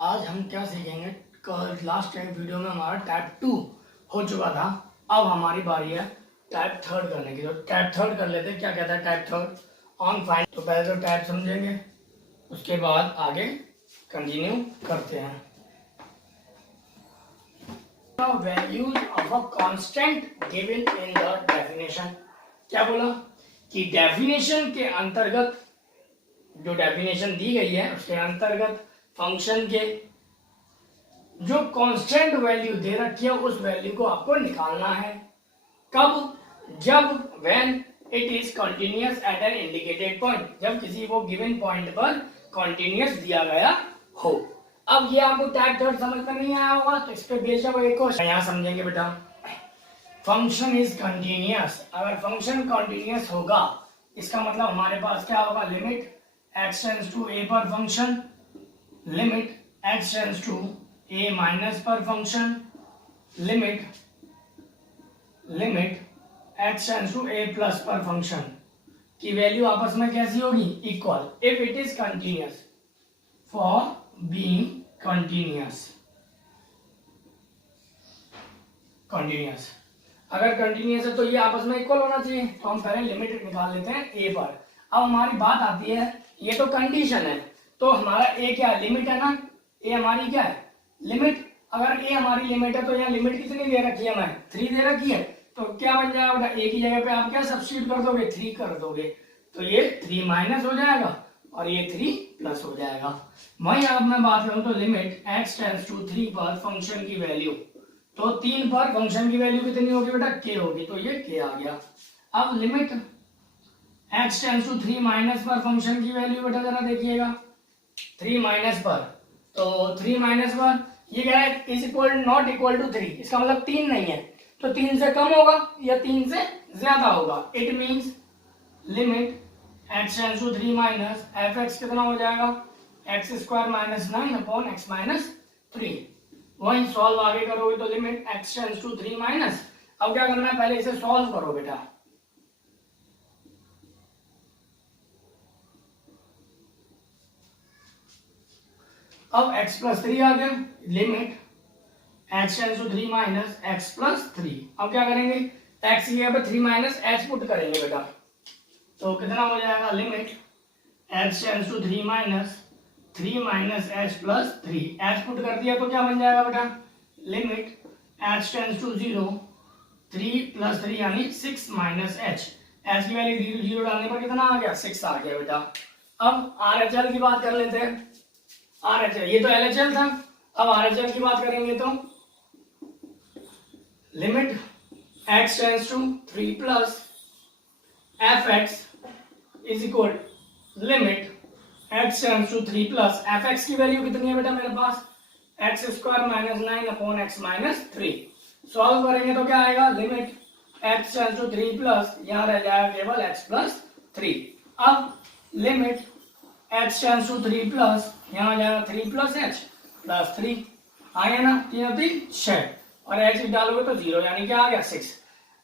आज हम क्या सीखेंगे। कल लास्ट टाइम वीडियो में हमारा टाइप 2 हो चुका था। अब हमारी बारी है टाइप 3 करने की। तो टाइप 3 कर लेते हैं। क्या कहता है टाइप 3 ऑन फाइन। तो पहले तो टाइप समझेंगे, उसके बाद आगे कंटिन्यू करते हैं। Values of a constant given in the definition. क्या बोला कि डेफिनेशन के अंतर्गत, जो डेफिनेशन दी गई है उसके अंतर्गत फंक्शन के जो कांस्टेंट वैल्यू दे रखी है उस वैल्यू को आपको निकालना है। कब? जब when it is continuous at an indicated point, जब किसी को गिवन पॉइंट पर कंटिन्यूअस दिया गया हो। अब ये आपको टाइप 3 समझ में नहीं आया होगा तो इस पे बेशक एक क्वेश्चन यहाँ समझेंगे बेटा। Function is continuous. अगर फंक्शन कंटिन्यूअस होगा इसका मतलब हमारे पास क्या होगा, limit x tends to a पर function, limit x tends to a minus पर function, limit x tends to a plus पर फंक्शन की वैल्यू आपस में कैसी होगी, equal, if it is continuous, for being continuous. अगर कंटिन्यूअस है तो ये आपस में इक्वल होना चाहिए। तो हम पहले लिमिट निकाल लेते हैं a पर। अब हमारी बात आती है, ये तो कंडीशन है तो हमारा a क्या है, लिमिट है ना। a हमारी क्या है, लिमिट। अगर a हमारी लिमिट है तो यहाँ लिमिट कितनी दे रखी है, हमें 3 दे रखी है। तो क्या बन जाएगा बेटा, a की जगह पे आप क्या सब्स्टिट्यूट कर दोगे, 3 कर दोगे। तो ये 3 माइनस हो जाएगा और ये 3 प्लस हो जाएगा। वहीं अब मैं बात करूं तो लिमिट x टेंड्स टू 3 पर फंक्शन की वैल्यू, तो 3 पर फंक्शन की वैल्यू कितनी होगी बेटा, k होगी। तो ये k आ गया। अब limit x tends to 3 minus पर फंक्शन की वैल्यू बेटा जरा देखिएगा, 3 माइनस पर, तो 3 माइनस पर ये क्या है, is equal not equal to 3। इसका मतलब 3 नहीं है तो 3 से कम होगा या 3 से ज्यादा होगा। It means limit x tends to 3 minus fx कितना हो जाएगा, x square minus 9 upon x minus 3। वहीं सॉल्व आगे करोगे तो limit x tends to 3 minus, अब क्या करना है, पहले इसे सॉल्व करो बेटा। अब x प्लस 3 आ गया, limit x tends to 3 minus x plus 3। अब क्या करेंगे, x की जगह पे 3 माइनस h पुट करेंगे बेटा। तो कितना हो जाएगा, limit x tends to 3 minus 3 minus h plus 3। h put कर दिया तो क्या बन जाएगा बेटा, limit h tends to 0 3 plus 3 यानी 6 माइनस h। h की वैल्यू 0 डालने पर कितना आ गया, 6 आ गया बेटा। अब RHL की बात कर लेते हैं। RHL, ये तो LHL था, अब RHL की बात करेंगे तो limit x tends to 3 plus fx is equal limit x tends to 3 plus fx की वैल्यू कितनी है बेटा मेरे पास, x square minus 9 upon x minus 3। Solve करेंगे तो क्या आएगा, limit x tends to 3 plus, यहाँ रह जाएगा केवल x प्लस 3। अब limit x tends to 3 plus, यहाँ जाएगा 3 प्लस h प्लस 3 आ गया ना, 3 3 6 और h डालोगे तो 0 यानी क्या आ गया 6।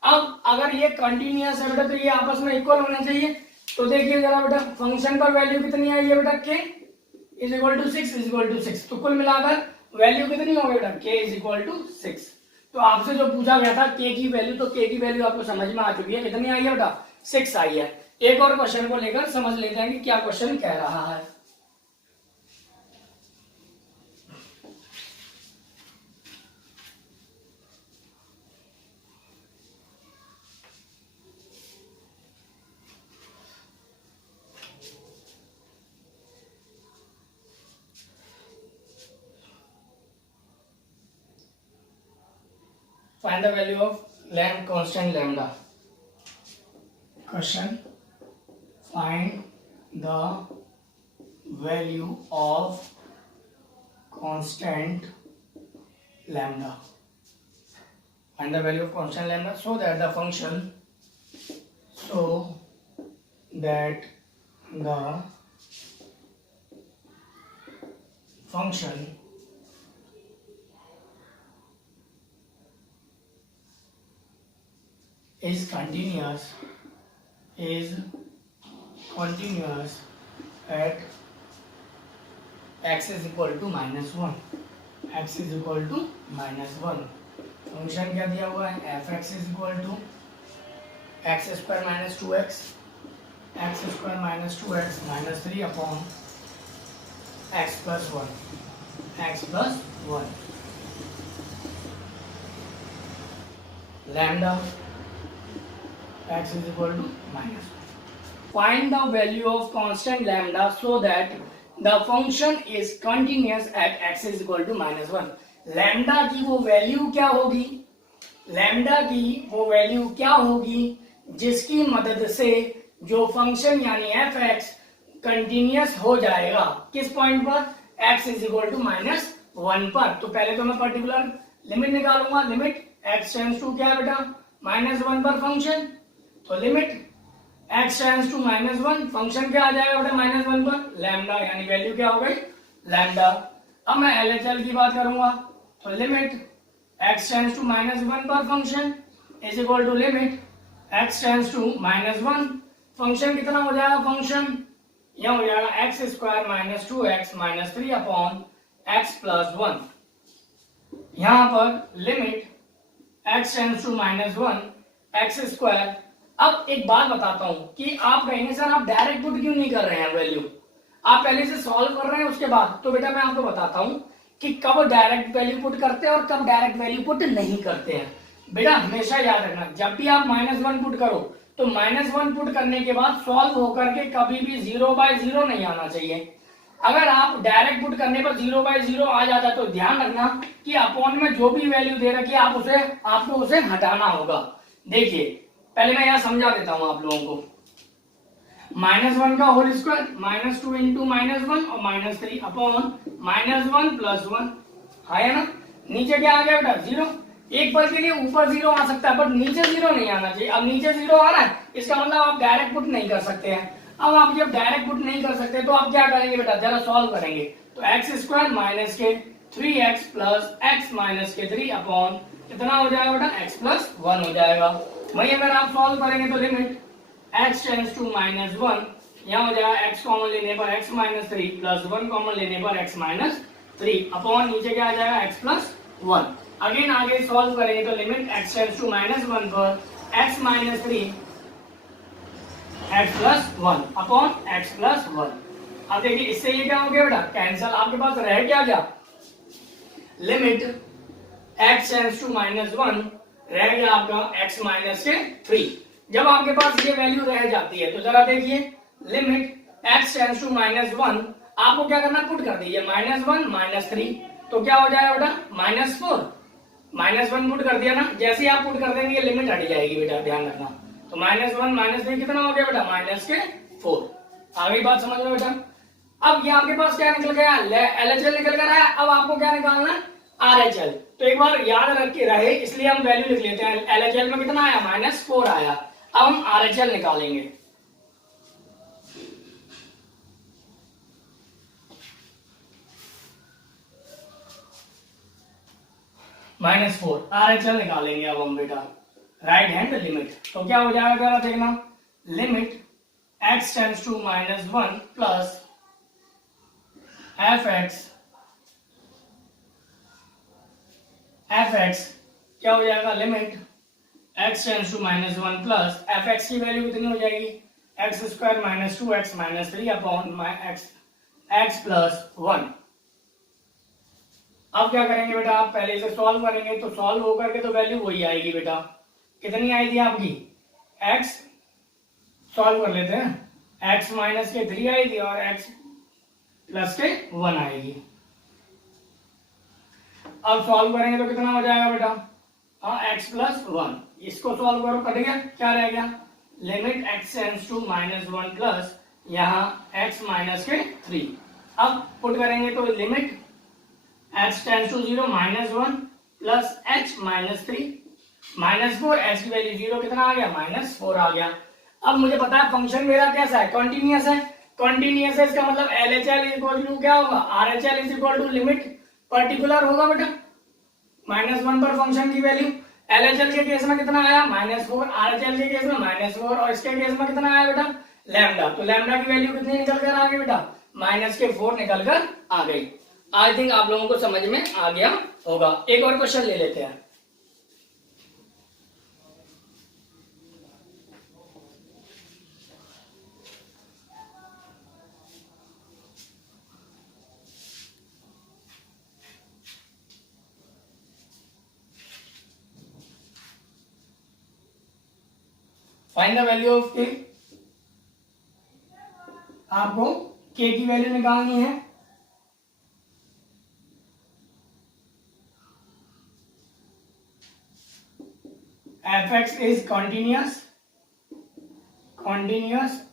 अब अगर ये कंटिन्यूअस है बेटा तो ये आपस में इक्वल होने चाहिए। तो देखिए जरा बेटा, फंक्शन पर वैल्यू कितनी आई है बेटा, k is equal to 6 is equal to 6। तो कुल मिलाकर वैल्यू कितनी हो गई बेटा, k इज इक्वल टू 6। तो आपसे जो पूछा गया था k की वैल्यू, तो k की वैल्यू आपको समझ में आ चुकी है, कितनी आई है बेटा, 6 आई है। एक और क्वेश्चन को लेकर समझ लेते हैं कि क्या क्वेश्चन कह रहा है। Find the value of constant lambda. Question: find the value of constant lambda. Find the value of constant lambda so that the function is continuous at x is equal to -1, x is equal to -1। Function क्या दिया हुआ है, F X is equal to X square minus 2x, X square minus 2x minus 3 upon X plus 1, X plus 1 lambda x is equal to -1. Find the value of constant lambda so that the function is continuous at x is equal to -1. lambda की वो value क्या होगी, lambda की वो value क्या होगी जिसकी मदद से जो फंक्शन यानी एफ एक्स कंटिन्यूस हो जाएगा, किस पॉइंट पर, x इज इक्वल टू -1 पर। तो पहले तो मैं पर्टिकुलर लिमिट निकालूंगा, लिमिट x टेंड्स टू क्या है बेटा, -1 पर फंक्शन, तो limit x tends to -1 function क्या आ जाएगा बेटा, -1 पर लैम्डा, यानी वैल्यू क्या हो गई, लैम्डा। अब मैं LHL की बात करूंगा, तो लिमिट x टेंड्स टू -1 पर function is equal to limit x tends to -1 function कितना हो जाएगा, फंक्शन यह हो जाएगा X square minus 2x minus 3 upon X plus 1। यहां पर limit x tends to -1 X square. अब एक बात बताता हूं कि आप कहेंगे सर आप डायरेक्ट पुट क्यों नहीं कर रहे हैं वैल्यू, आप पहले से सॉल्व कर रहे हैं उसके बाद। तो बेटा मैं आपको बताता हूं कि कब डायरेक्ट वैल्यू पुट करते हैं और कब डायरेक्ट वैल्यू पुट नहीं करते हैं। बेटा हमेशा याद रखना, जब भी आप -1 पुट करो तो -1 पुट करने के बाद सॉल्व होकर के कभी भी 0/0 नहीं आना चाहिए। अगर आप डायरेक्ट पुट करने पर 0/0 आ जाता है तो ध्यान रखना कि अपॉन में जो भी वैल्यू दे रखी है आपको उसे हटाना होगा। देखिए पहले मैं यहाँ समझा देता हूं आप लोगों को, -1 का होल स्क्वायर -2 इंटू -1 और -3 अपॉन -1 प्लस 1 है ना। नीचे क्या आ गया बेटा, 0। एक पल के लिए ऊपर 0 आ सकता है बट नीचे 0 नहीं आना चाहिए। अब नीचे 0 आ रहा है इसका मतलब आप डायरेक्ट पुट नहीं कर सकते हैं। अब आप जब डायरेक्ट पुट नहीं कर सकते तो आप क्या करेंगे बेटा, जरा सॉल्व करेंगे। तो एक्स स्क्वायर माइनस के 3x प्लस एक्स माइनस के 3 अपॉन कितना हो जाएगा बेटा, x प्लस 1 हो जाएगा। वही अगर आप सॉल्व करेंगे तो लिमिट x टेंड्स टू -1 यहाँ हो जाएगा x कॉमन लेने पर x माइनस 3 प्लस 1 कॉमन लेने पर x माइनस 3 अपॉन नीचे क्या आ जाएगा, x प्लस 1। अगेन आगे सॉल्व करेंगे तो लिमिट x टेंड्स टू -1 पर x minus 3 x plus 1 upon x plus 1। अब देखिए इससे ये क्या हो गया बेटा, कैंसिल। आपके पास रह क्या लिमिट x टेंड्स टू -1 रह गया आपका x माइनस के 3। जब आपके पास ये वैल्यू रह जाती है तो जरा देखिए लिमिट x टेंड्स टू -1 आपको क्या करना, पुट कर दीजिए -1 -3 तो क्या हो जाएगा बेटा, -4। -1 पुट कर दिया ना, जैसे ही आप पुट कर देंगे ये लिमिट हट जाएगी बेटा, ध्यान रखना। तो -1 -3 कितना हो गया बेटा, -4। आगे बात समझ लो बेटा। अब ये आपके पास क्या निकल गया, LHL निकल कर आया। अब आपको क्या निकालना है, RHL। तो एक बार याद रख के रहे इसलिए हम वैल्यू लिख लेते हैं। LHL में कितना आया, -4 आया। अब हम RHL निकालेंगे। -4 RHL निकालेंगे अब हम बेटा, राइट हैंड लिमिट। तो क्या हो जाएगा जरा देखना, limit x tends to -1 plus fx क्या हो जाएगा, limit x tends to -1 plus fx की वैल्यू कितनी हो जाएगी, x square minus 2x minus 3 upon x plus 1। अब क्या करेंगे बेटा, आप पहले से सॉल्व करेंगे तो सॉल्व होकर के तो वैल्यू वही आएगी बेटा। कितनी आई थी आपकी, x सॉल्व कर लेते हैं, x माइनस के 3 आई थी और x प्लस के 1 आएगी। अब सॉल्व करेंगे तो कितना हो जाएगा बेटा, x प्लस 1। इसको सॉल्व करो, कट गया, क्या रह गया, limit x tends to -1 plus यहाँ x माइनस के 3। अब पुट करेंगे तो limit x tends to 0 -1 plus h minus 3 -4 h की वैल्यू 0 कितना आ गया, -4 आ गया। अब मुझे पता है फंक्शन मेरा कैसा है, कंटिन्यूअस है। कंटिन्यूअस है इसका मतलब LHL इक्वल टू क्या होगा, RHL is equal to limit particular होगा बेटा, -1 पर फंक्शन की वैल्यू। LHL के केस में कितना आया, -4, RHL के केस में -4 और इसके केस में कितना आया बेटा, लैम्डा। तो लैम्डा की वैल्यू कितनी निकल कर आ गई बेटा, माइनस के 4 निकल कर आ गई। आई थिंक आप लोगों को समझ में आ गया होगा। एक और क्वेश्चन ले लेते हैं। फाइंड द वैल्यू ऑफ के। आपको के की वैल्यू निकालनी है। fx is continuous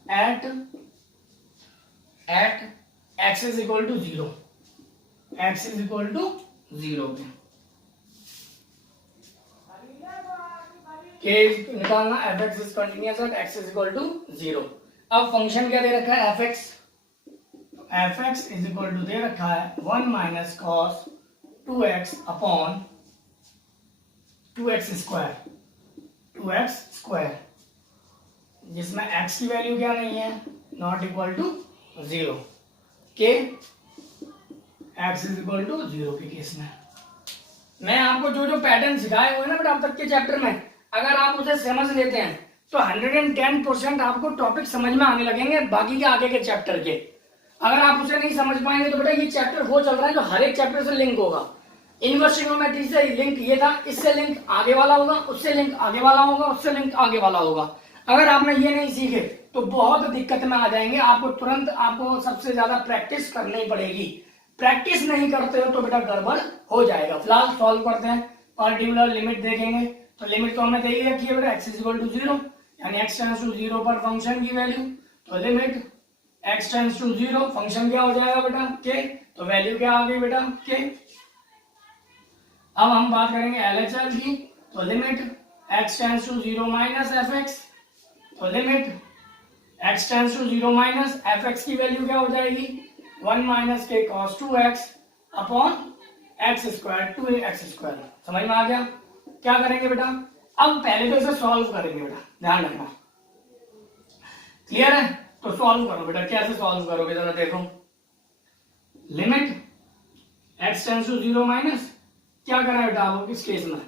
at x is equal to 0, x is equal to 0 पे k निकालना। fx is continuous at x is equal to 0। अब फंक्शन क्या दे रखा है fx is equal to दे रखा है 1 minus cos 2x upon 2x square, जिसमें x की वैल्यू क्या नहीं है, नॉट इक्वल टू 0 के x इज इक्वल टू 0 के केस में। मैं आपको जो जो पैटर्न सिखाए हुए ना बेटा अब तक के चैप्टर में, अगर आप उसे समझ लेते हैं तो 110% आपको टॉपिक समझ में आने लगेंगे बाकी के आगे के चैप्टर के। अगर आप उसे नहीं समझ पाएंगे तो बेटा ये चैप्टर वो चल रहा है जो हर एक चैप्टर से लिंक होगा। इनवर्स ट्रिग्नोमेट्री से लिंक ये था, इससे लिंक आगे वाला होगा, उससे लिंक आगे वाला होगा, उससे लिंक आगे वाला होगा। अगर आपने ये नहीं सीखे तो बहुत दिक्कत में आ जाएंगे। आपको तुरंत आपको सबसे ज्यादा प्रैक्टिस करनी पड़ेगी। प्रैक्टिस नहीं करते हो तो बेटा गड़बड़ हो जाएगा। फिलहाल सॉल्व करते हैं। पर्टिकुलर लिमिट देखेंगे तो लिमिट तो हमने दे ही रखी है बेटा, x इज इक्वल टू 0 यानी x टेंड्स टू 0 पर फंक्शन की वैल्यू, तो limit x tends to 0 function क्या हो जाएगा बेटा k, तो वैल्यू क्या आ गई बेटा k। अब हम बात करेंगे LHL की, तो limit x tends to 0 minus fx, तो limit x tends to 0 minus fx की वैल्यू क्या हो जाएगी 1 माइनस के cos 2x upon x square 2x square. समझ में आ गया? क्या करेंगे बेटा, अब पहले तो इसे सॉल्व करेंगे बेटा, ध्यान रखना। क्लियर है? तो सॉल्व करो बेटा। कैसे सॉल्व करोगे जरा देखो। Limit x tends to 0 minus क्या करना है बेटा आपको इस केस में,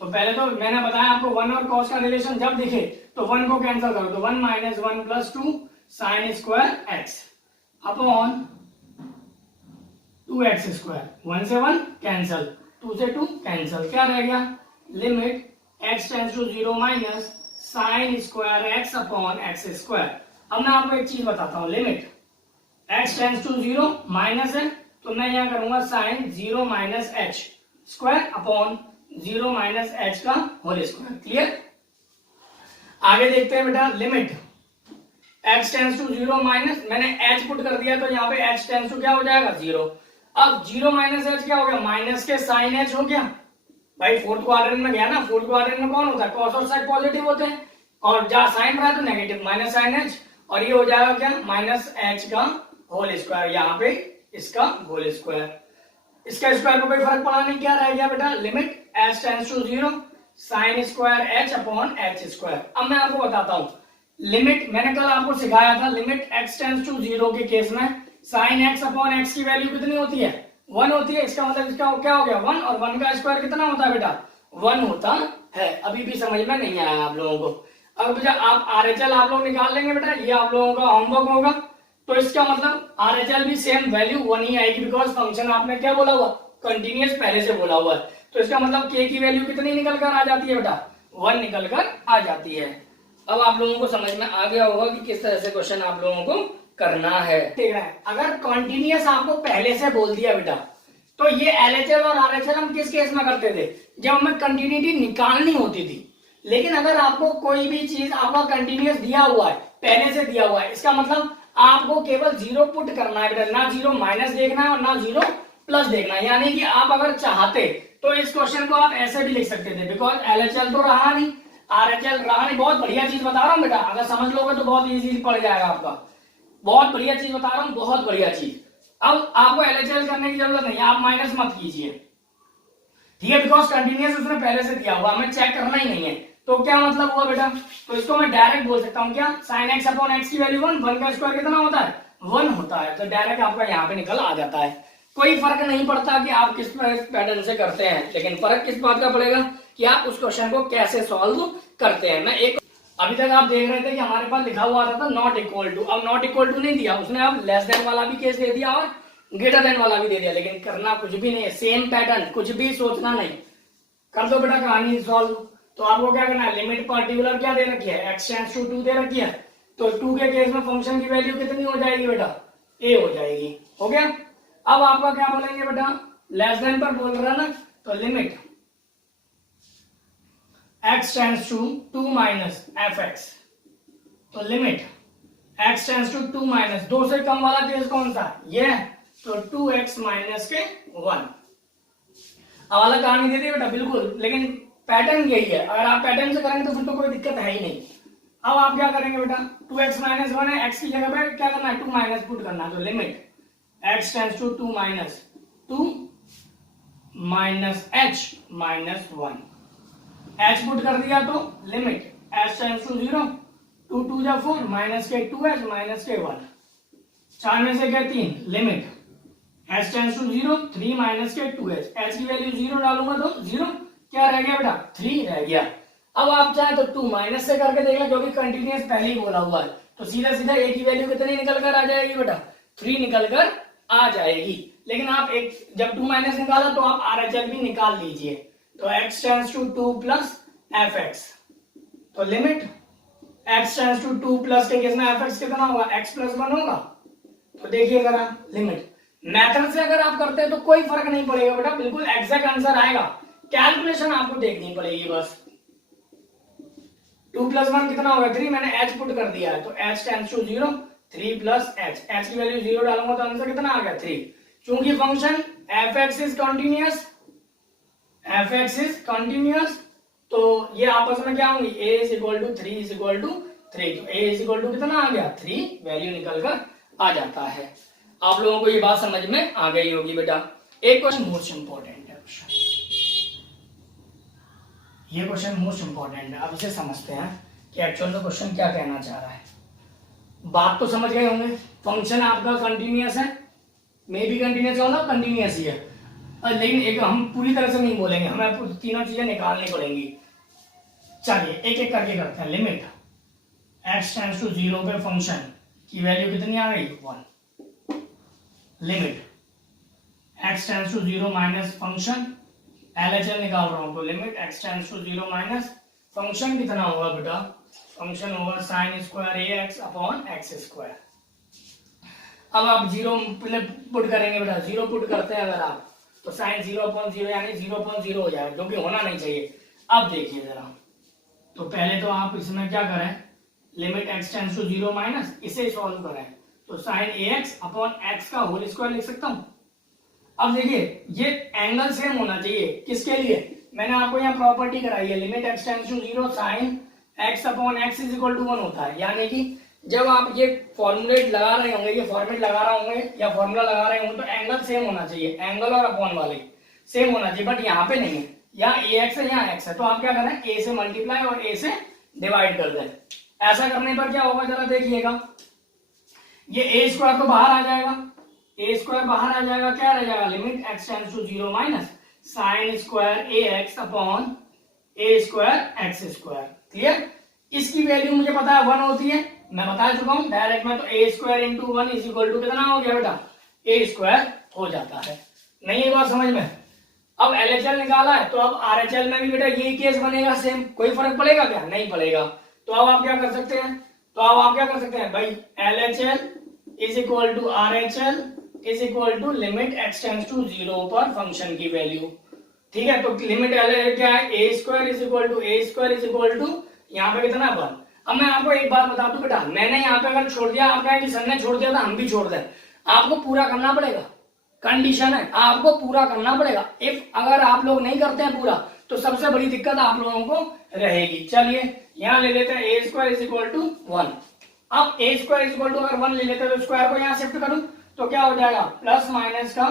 तो पहले तो मैंने बताया आपको 1 और cos का रिलेशन जब दिखे तो 1 को कैंसिल करो, तो 1 minus 1 plus 2 sign square x upon 2x square. 1 से 1 कैंसिल, 2 से 2 कैंसिल, क्या रह गया limit x tends to 0 minus sine square x upon x square. अब मैं आपको एक चीज बताता हूं, limit x tends to 0 minus है तो मैं यहां करूंगा sine 0 minus h square upon 0 minus h का होल स्क्वायर। क्लियर? आगे देखते हैं बेटा। Limit x tends to 0 minus, मैंने h पुट कर दिया तो यहाँ पे h टेंड्स टू क्या हो जाएगा 0। अब 0 माइनस h क्या हो गया, माइनस के साइन h हो गया भाई। फोर्थ क्वाड्रेंट में गया ना, फोर्थ क्वाड्रेंट में कौन होता है, कॉस और साइन पॉजिटिव होते हैं, और जहां साइन रहा है तो नेगेटिव माइनस साइन h, और ये हो जाएगा क्या माइनस h का होल स्क्वायर, यहाँ पे इसका होल स्क्वायर। इसका स्क्वायर को कोई फर्क पड़ा नहीं, क्या रह गया बेटा limit h tends to 0 sine square h upon h square. अब मैं आपको बताता हूं लिमिट, मैंने कल आपको सिखाया था लिमिट x टेंड्स टू 0 के केस में साइन x अपॉन x की वैल्यू कितनी होती है 1 होती है। इसका मतलब इसका क्या हो गया 1, और 1 का स्क्वायर कितना होता है बेटा 1 होता है। अभी भी समझ में नहीं आया आप लोगों को। अब बेटा आप RHL आप लोग निकाल लेंगे बेटा, ये आप लोगों का होमवर्क होगा। तो इसका मतलब RHL भी सेम वैल्यू 1 ही आएगी, बिकॉज फंक्शन आपने क्या बोला हुआ कंटिन्यूअस पहले से बोला हुआ है। तो इसका मतलब k की वैल्यू कितनी निकल कर आ जाती है बेटा 1 निकल कर आ जाती है। अब आप लोगों को समझ में आ गया होगा कि किस तरह से क्वेश्चन आप लोगों को करना है। ठीक है, अगर कॉन्टिन्यूअस आपको पहले से बोल दिया बेटा तो ये LHL और RHL हम किस केस में करते थे, जब हमें कंटिन्यूटी निकालनी होती थी। लेकिन अगर आपको कोई भी चीज आपका कंटिन्यूअस दिया हुआ है, पहले से दिया हुआ है, इसका मतलब आपको केवल 0 पुट करना है बेटा, ना 0 माइनस देखना है और ना 0 प्लस देखना है। यानी कि आप अगर चाहते तो इस क्वेश्चन को आप ऐसे भी लिख सकते थे, बिकॉज LHL तो रहा नहीं, RHL रहा नहीं। बहुत बढ़िया चीज बता रहा हूँ बेटा, अगर समझ लोगे तो बहुत इजी पड़ जाएगा आपका। बहुत बढ़िया चीज बता रहा हूँ, बहुत बढ़िया चीज। अब आपको LHL करने की जरूरत नहीं है, आप माइनस मत कीजिए, ठीक है, बिकॉज कंटिन्यूअस उसने पहले से दिया हुआ, हमें चेक करना ही नहीं है। तो क्या मतलब हुआ बेटा, तो इसको मैं डायरेक्ट बोल सकता हूँ क्या, साइन x अपॉन x की वैल्यू 1, 1 का स्क्वायर कितना होता है 1 होता है, तो डायरेक्ट आपका यहाँ पे निकल आ जाता है। कोई फर्क नहीं पड़ता कि आप किस पैटर्न से करते हैं, लेकिन फर्क किस बात का पड़ेगा कि आप उस क्वेश्चन को कैसे सॉल्व करते हैं। मैं एक अभी तक आप देख रहे थे कि हमारे पास लिखा हुआ था नॉट इक्वल टू, अब नॉट इक्वल टू नहीं दिया उसने, अब लेस देन वाला भी केस दे दिया और ग्रेटर देन वाला भी दे दिया, लेकिन करना कुछ भी नहीं है, सेम पैटर्न, कुछ भी सोचना नहीं, कर दो बेटा कहानी सॉल्व। तो आपको क्या करना है, लिमिट पार्टिकुलर क्या दे रखी है, x टेंड्स टू 2 दे रखी है, तो 2 के केस में फंक्शन की वैल्यू कितनी हो जाएगी बेटा, a हो जाएगी। हो गया। अब आपका क्या बोलेंगे बेटा, लेस देन पर बोल रहा है ना, तो limit x tends to 2 minus fx, तो limit x tends to 2 minus, 2 से कम वाला केस कौन सा, ये, तो 2x माइनस के 1। अब वाला कहानी दे दी बेटा बिल्कुल, लेकिन पैटर्न यही है, अगर आप पैटर्न से करेंगे तो फिर तो कोई दिक्कत है ही नहीं। अब आप क्या करेंगे बेटा, 2x माइनस 1 है, x की जगह पे क्या करना है, 2 माइनस पुट करना है, तो limit x tends to 2 minus 2 minus h minus 1, h put कर दिया तो लिमिट h टेंड्स टू 0, 2 2 जा 4 माइनस के 2h माइनस के 1, 4 में से क्या 3, limit h tends to 0, 3 minus के 2h, h की वैल्यू 0 डालूंगा तो 0, क्या रह गया बेटा, 3 रह गया। अब आप चाहे तो 2 माइनस से करके देख लो, क्योंकि कंटिन्यूअस पहले ही बोला हुआ है, तो सीधा सीधा a की वैल्यू कितनी निकल कर आ जाएगी बेटा, 3 निकल कर आ जाएगी। लेकिन आप एक जब 2 माइनस निकाला तो आप RHL भी निकाल लीजिए, तो x tends to 2 plus fx, तो limit x tends to 2 plus के केस में fx कितना होगा, x प्लस 1 होगा। तो देखिए जरा लिमिट, मेथड से अगर आप करते हैं तो कोई फर्क नहीं पड़ेगा बेटा, बिल्कुल एग्जैक्ट आंसर आएगा, कैलकुलेशन आपको देखनी पड़ेगी बस। 2 प्लस 1 कितना होगा 3, मैंने h पुट कर दिया है, तो h tends to 0, 3 plus h की वैल्यू 0 डालूंगा तो आंसर कितना आ गया 3। चूंकि फंक्शन fx इज कंटिन्यूअस, तो ये आपस में क्या होंगी, a is equal to 3 is equal to 3, तो a इज इक्वल टू कितना आ गया 3, वैल्यू निकल कर आ जाता है। आप लोगों को ये बात समझ में आ गई होगी बेटा। एक क्वेश्चन मोस्ट इंपॉर्टेंट है, ये क्वेश्चन मोस्ट इंपॉर्टेंट है, अब इसे समझते हैं कि एक्चुअल में क्वेश्चन क्या कहना चाह रहा है। बात तो समझ गए होंगे, फंक्शन आपका कंटिन्यूअस है, मे बी कंटिन्यूअस होना कंटिन्यूअस ही है, लेकिन एक हम पूरी तरह से नहीं बोलेंगे, हमें तीनों चीजें निकालनी पड़ेंगी। चलिए एक एक करके करते हैं। लिमिट x टेंड्स टू 0 पे फंक्शन की वैल्यू कितनी आ गई 1, limit x tends to 0 minus function, LHL निकाल रहा हूं, तो limit x tends to 0 minus function कितना होगा बेटा, फंक्शन होगा sine square ax upon X square. अब आप 0 पुट करेंगे बेटा, 0 पुट करते हैं अगर आप, तो साइन 0 अपॉन 0 यानी 0 अपॉन 0 हो जाएगा, जो कि होना नहीं चाहिए। अब देखिए जरा, तो पहले तो आप इसमें क्या करें, limit x tends to 0 minus, इसे सॉल्व करें, तो साइन ax अपॉन x का होल स्क्वायर लिख सकता हूं। अब देखिए ये एंगल सेम होना चाहिए, किसके लिए, मैंने आपको यहाँ प्रॉपर्टी कराई है, limit x tends to 0 sine x upon x is equal to 1 होता है, यानी कि जब आप ये फॉर्मुलेट लगा रहे होंगे, ये फॉर्मेट लगा रहे होंगे या फॉर्मूला लगा रहे होंगे, तो एंगल सेम होना चाहिए, एंगल और अपॉन वाले सेम होना चाहिए, बट यहाँ पे नहीं है, यहाँ ax है यहाँ x है, तो आप क्या करें, a से मल्टीप्लाई और a से डिवाइड कर दें। ऐसा करने पर क्या होगा जरा देखिएगा, ये a स्क्वायर तो बाहर आ जाएगा, a स्क्वायर बाहर आ जाएगा, क्या रह जाएगा, limit x tends to 0 minus sine square ax upon a square x square. Clear, इसकी वैल्यू मुझे पता है 1 होती है, मैं बता चुका हूं डायरेक्ट में, तो a square into 1 is equal to कितना हो गया बेटा, a स्क्वायर हो जाता है। नहीं ये बात समझ में। अब LHL निकाला है, तो अब RHL में भी बेटा यही केस बनेगा सेम, कोई फर्क पड़ेगा क्या, नहीं पड़ेगा। तो अब आप क्या कर सकते हैं, भाई LHL is equal to RHL is equal to limit x tends to 0 पर फंक्शन की वैल्यू। ठीक है, तो लिमिट क्या है, a square is equal to यहाँ पे कितना 1। अब मैं आपको एक बात बता दूं बेटा, मैंने यहाँ पे अगर छोड़ दिया, आप कहें कि सर ने छोड़ दिया था, हम भी छोड़ दें, आपको पूरा करना पड़ेगा, कंडीशन है, आपको पूरा करना पड़ेगा। इफ अगर आप लोग नहीं करते हैं पूरा, तो सबसे बड़ी दिक्कत आप लोगों को रहेगी। चलिए यहाँ ले लेते हैं a square is equal to 1। अब a square is equal to अगर 1 ले लेते हैं, तो स्क्वायर को यहाँ शिफ्ट करूं तो क्या हो जाएगा, प्लस माइनस का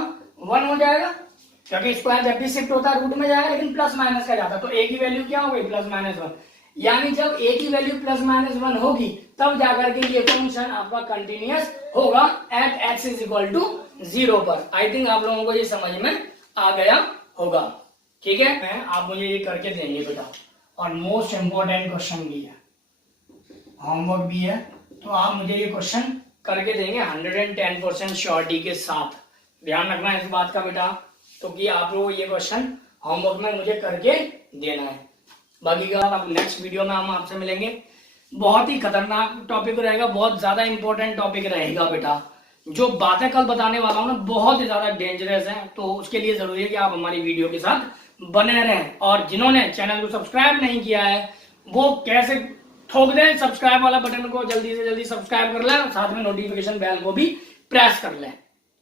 1 हो जाएगा, क्योंकि स्क्वायर जब भी शिफ्ट होता है रूट में जाएगा, लेकिन प्लस माइनस का जाता है, तो a की वैल्यू क्या हो गई, प्लस माइनस 1। यानी जब a की वैल्यू +-1 होगी तब जाकर के ये फंक्शन आपका कंटिन्यूअस होगा at x is equal to 0 पर। आई थिंक आप लोगों को ये समझ में आ गया होगा। ठीक है, आप मुझे ये करके देंगे बेटा, और मोस्ट इंपॉर्टेंट क्वेश्चन भी है, होमवर्क भी है, तो आप मुझे ये क्वेश्चन करके देंगे 110% श्योरिटी के साथ। ध्यान रखना इस बात का बेटा, तो कि आप लोग ये क्वेश्चन होमवर्क में मुझे करके देना है। बाकी का अब नेक्स्ट वीडियो में हम आपसे मिलेंगे। बहुत ही खतरनाक टॉपिक रहेगा, बहुत ज्यादा इंपॉर्टेंट टॉपिक रहेगा बेटा। जो बातें कल बताने वाला हूं ना बहुत ही ज्यादा डेंजरस है, तो उसके लिए जरूरी है कि आप हमारी वीडियो के साथ बने रहें। और जिन्होंने चैनल को सब्सक्राइब नहीं किया है वो कैसे ठोक दें सब्सक्राइब वाला बटन को, जल्दी से जल्दी सब्सक्राइब कर लें और साथ में नोटिफिकेशन बेल को भी प्रेस कर लें।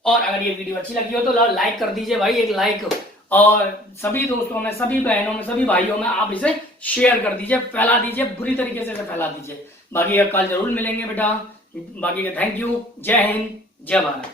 और अगर ये वीडियो अच्छी लगी हो तो लाइक कर दीजिए भाई, एक लाइक, और सभी दोस्तों में, सभी बहनों में, सभी भाइयों में आप इसे शेयर कर दीजिए, फैला दीजिए, बुरी तरीके से फैला दीजिए। बाकी कल जरूर मिलेंगे बेटा। बाकी का थैंक यू। जय हिंद, जय भारत।